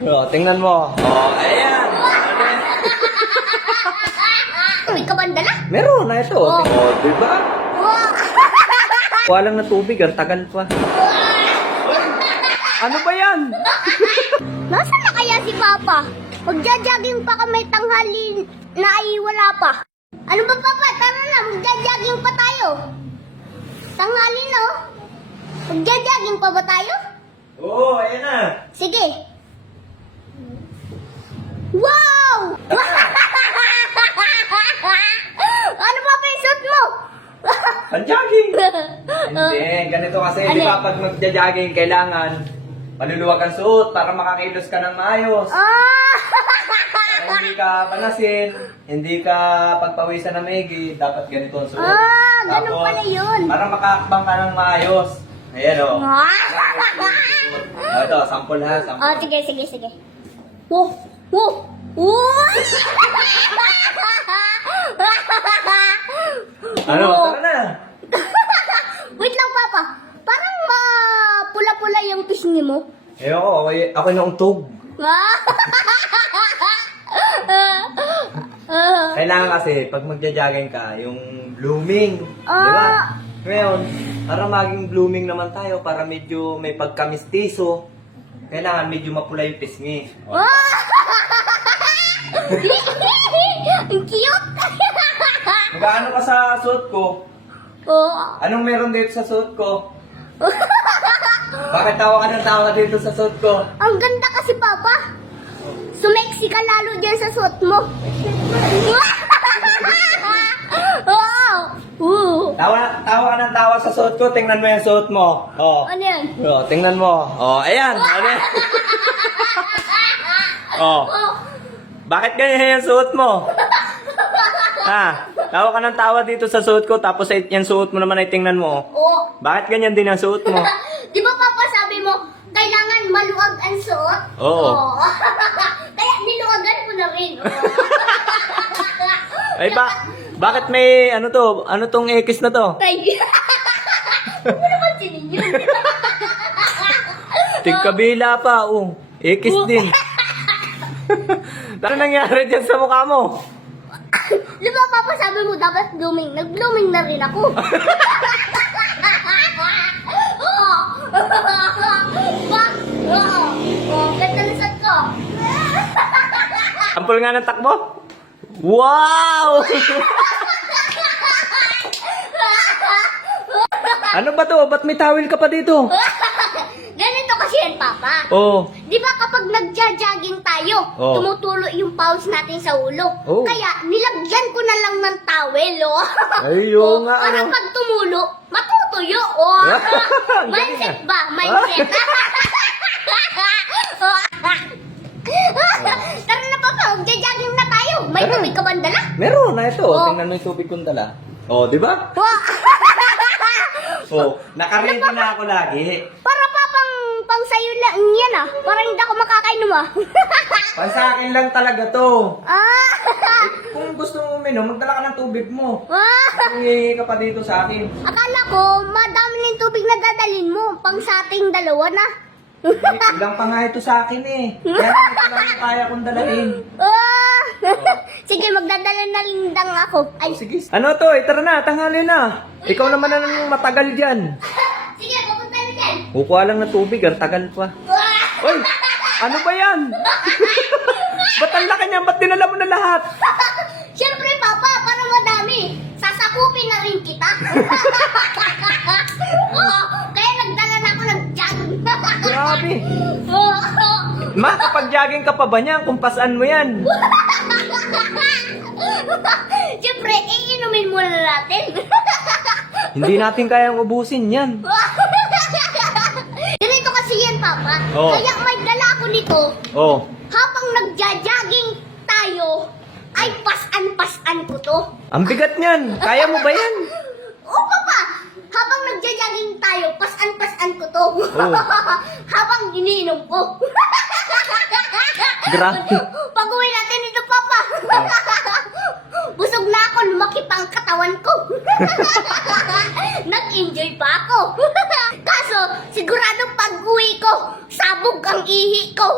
Oh, tingnan mo. Oh, ayan. May kabandala? Meron na ito. Oh. Oh, diba? Wow! Kuha lang na tubig, ang tagal pa. Ano ba yan? Nasaan na kaya si Papa? Magja-jogging pa kami tanghali na ay wala pa. Ano ba Papa? Tara na, magja-jogging pa tayo. Tanghali na oh. Magja-jogging pa ba tayo? Oo, ayan na. Sige. Wow! Ano ba yung suit mo? Ang jogging. Hindi, ganito kasi. Ano? Di ba pag magja-jogging, kailangan maluluwag ang suot para makakilos ka ng maayos. Ah! Para hindi ka panasin, hindi ka pagpawisan ng maigi, dapat ganito ang suot. Ah, ganun pala yun. Para makaakbang ka ng maayos. Ayan o. Ah! Ito, sample ha, sample. Oh, sige, sige, sige. Wow! Wow! Wow! Ano, Wow. tara na. Wait lang, Papa. Parang pula-pula yung pisngi mo. Eh ako yung tug. Kailangan kasi, pag magja-jogging ka, yung blooming. Di ba? Ngayon, para maging blooming naman tayo, para medyo may pagkamistiso, kailangan medyo mapula yung pisngi. O, Ang cute! Magkaano ka sa suot ko? Oh. Anong meron dito sa suot ko? Bakit tawa ka ng tawa dito sa suot ko? Ang ganda kasi, Papa. Sumeksi ka lalo dyan sa suot mo. Oh. Tawa ka ng tawa sa suot ko, tingnan mo yung suot mo. Oh. Ano yan? Oh, tingnan mo. Oh, ayan. Ano yan? Oh. Oh. Bakit ganyan yung suot mo? Ha? Tawa ka ng tawa dito sa suot ko, tapos yung suot mo naman ay tingnan mo. Oh. Bakit ganyan din ang suot mo? Di ba, Papa, sabi mo, kailangan maluwag ang suot? Oo. Oh. Kaya niluwagan mo na rin. Oh. Ay bakit may ano to? Ano tong X na to? Tay. Ano naman sinin yun? Tigkabila pa, oh. X din. Ano nangyari dyan sa mukha mo? Di ba, Papa, sabi mo, dapat blooming. Nag-blooming na rin ako. Oo. Ba? Oo. Oh, ganda na sad ko. Ampul nga ng takbo? Wow! Ano ba to? Ba't may towel ka pa dito? Ganito kasi yan, Papa. Oh. Di ba kapag nagja-jogging tayo, Oh. tumutulo yung pawis natin sa ulo. Oh. Kaya nilagyan ko na lang ng towel, oh. Ay, oo nga, Para ano. pag tumulo, matutuyo, oh. Galing Mindset ah. ba? Mindset. Tara na, Papa. Magja-jogging na tayo. May Tara. tubig ka bang dala? Meron na ito. Oh. Tingnan mo yung tubig kong dala. Oh, di ba? Wow. Oh, nakaready na ako lagi. Para pang sayo lang yan, ah. Para hindi ako makakainom, ah. Sa akin lang talaga to. Ah. Kung gusto mo uminom, magdala ka ng tubig mo. Ah. Nangihingi ka pa dito sa akin. Akala ko, madami na yung tubig na dadalhin mo. Pang sa ating dalawa na. Ilang pa nga ito sa akin eh. Kaya ito lang yung kaya kong dalahin. Ah! Sige, magdadala na lang ako. Ay, Sige. Ano to? Tara na, tanghali na. Ikaw naman ang matagal dyan. sige, pupunta na dyan. Kukuha lang ng tubig, ang tagal pa. Ah! Oy! Ano ba yan? Ba't ang laki niyan? Ba't dinala mo na lahat? Siyempre, Papa, para madami. Sasakupin na rin kita. Oo, kaya nagdala na ako ng jug. Grabe. Oo. Ma, kapag jogging ka pa ba niyan? Kumpasan mo yan. Siyempre, iinumin muna natin. Hindi natin kayang ubusin yan. Ganito kasi yan, Papa. Oo. Kaya may dala ako nito. Oh. Habang nagja-jogging tayo, ay pasan-pasan ko to. Ang bigat niyan. Kaya mo ba yan? Oo, Papa. Habang nagja-jogging tayo, pasan-pasan ko to. Habang iniinom ko. Grabe. Pag-uwi natin ito, Papa. Busog na ako, lumaki pa ang katawan ko. Nag-enjoy pa ako. Kaso, sigurado pag-uwi ko, sabog ang ang ihi ko.